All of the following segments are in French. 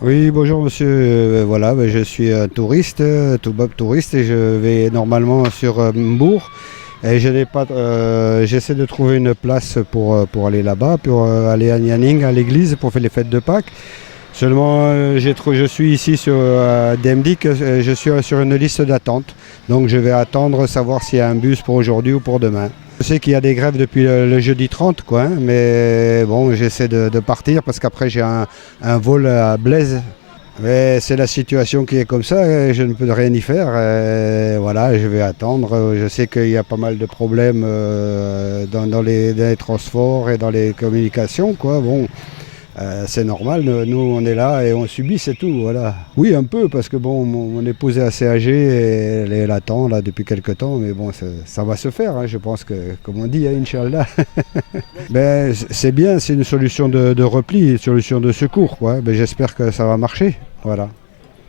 Oui, bonjour monsieur. Voilà, ben, je suis un touriste, Toubab touriste, et je vais normalement sur Mbourg. Et je n'ai pas, j'essaie de trouver une place pour aller là-bas, pour aller à Nianing, à l'église, pour faire les fêtes de Pâques. Seulement, je suis ici sur Demdik, je suis sur une liste d'attente. Donc je vais attendre savoir s'il y a un bus pour aujourd'hui ou pour demain. Je sais qu'il y a des grèves depuis le jeudi 30, quoi, hein, mais bon, j'essaie de partir parce qu'après j'ai un vol à Blaise. Mais c'est la situation qui est comme ça, je ne peux rien y faire. Voilà, je vais attendre. Je sais qu'il y a pas mal de problèmes dans les transports et dans les communications, quoi. Bon, c'est normal, nous on est là et on subit, c'est tout, voilà. Oui, un peu, parce que bon, mon épouse est assez âgée et elle attend là depuis quelques temps, mais bon, ça va se faire, hein, je pense que, comme on dit, hein, Inch'Allah. Ben, c'est bien, c'est une solution de repli, une solution de secours, quoi. Ben, j'espère que ça va marcher, voilà.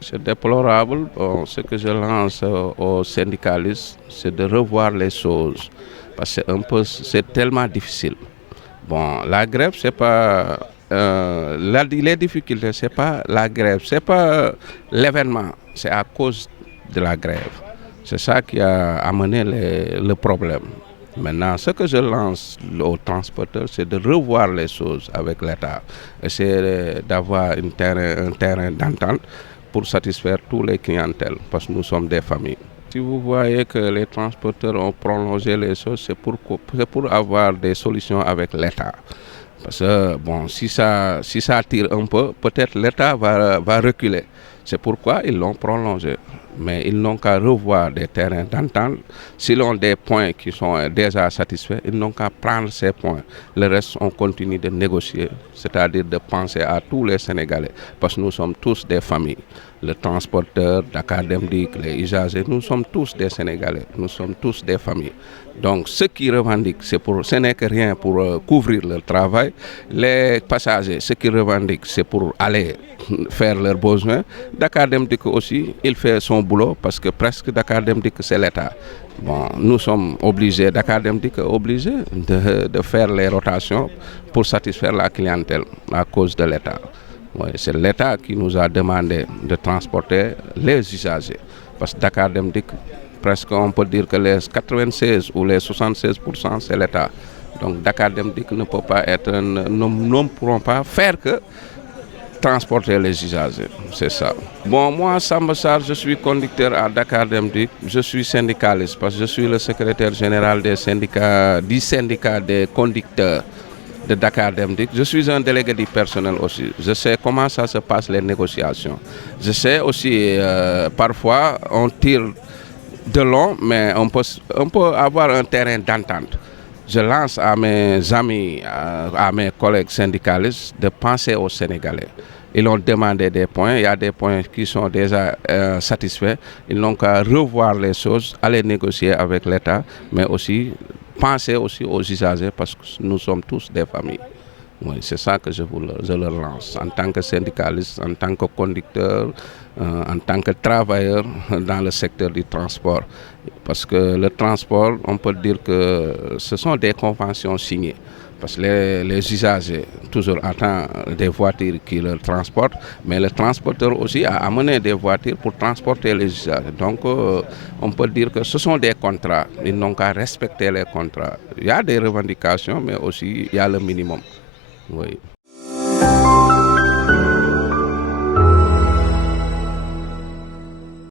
C'est déplorable. Bon, ce que je lance aux syndicalistes, c'est de revoir les choses. Parce que c'est tellement difficile. Bon, la grève, c'est pas. Les difficultés, c'est pas la grève, c'est pas l'événement, c'est à cause de la grève. C'est ça qui a amené le problème. Maintenant, ce que je lance aux transporteurs, c'est de revoir les choses avec l'État. Essayer d'avoir un terrain d'entente pour satisfaire tous les clientèles, parce que nous sommes des familles. Si vous voyez que les transporteurs ont prolongé les choses, c'est pour avoir des solutions avec l'État. Parce que bon, si ça tire un peu, peut-être l'État va reculer. C'est pourquoi ils l'ont prolongé. Mais ils n'ont qu'à revoir des terrains d'entente. S'ils ont des points qui sont déjà satisfaits, ils n'ont qu'à prendre ces points. Le reste, on continue de négocier, c'est-à-dire de penser à tous les Sénégalais. Parce que nous sommes tous des familles. Le transporteur, Dakar Demdik, les usagers, nous sommes tous des Sénégalais. Nous sommes tous des familles. Donc, ceux qui revendiquent, ce n'est que rien pour couvrir leur travail. Les passagers, ceux qui revendiquent, c'est pour aller faire leurs besoins. Dakar Demdik aussi, il fait son boulot parce que presque Dakar Demdik, c'est l'État. Bon, nous sommes obligés, Dakar Demdik est obligé de faire les rotations pour satisfaire la clientèle à cause de l'État. Ouais, c'est l'État qui nous a demandé de transporter les usagers. Parce que Dakar Demdik, presque on peut dire que les 96 ou les 76%, c'est l'État. Donc Dakar Demdik ne peut pas être, ne pourront pas faire que transporter les usagers, c'est ça. Bon, moi, Samba Sarr, je suis conducteur à Dakar Demdik, je suis syndicaliste parce que je suis le secrétaire général du syndicat des conducteurs de Dakar Demdik. Je suis un délégué du personnel aussi. Je sais comment ça se passe les négociations. Je sais aussi, parfois, on tire de long, mais on peut avoir un terrain d'entente. Je lance à mes amis, à mes collègues syndicalistes de penser aux Sénégalais. Ils ont demandé des points, il y a des points qui sont déjà satisfaits. Ils n'ont qu'à revoir les choses, aller négocier avec l'État, mais aussi penser aussi aux usagers parce que nous sommes tous des familles. Oui, c'est ça que je leur lance en tant que syndicaliste, en tant que conducteur, en tant que travailleur dans le secteur du transport. Parce que le transport, on peut dire que ce sont des conventions signées. Parce que les usagers toujours attendent des voitures qui les transportent, mais le transporteur aussi a amené des voitures pour transporter les usagers. Donc on peut dire que ce sont des contrats, ils n'ont qu'à respecter les contrats. Il y a des revendications, mais aussi il y a le minimum. Oui.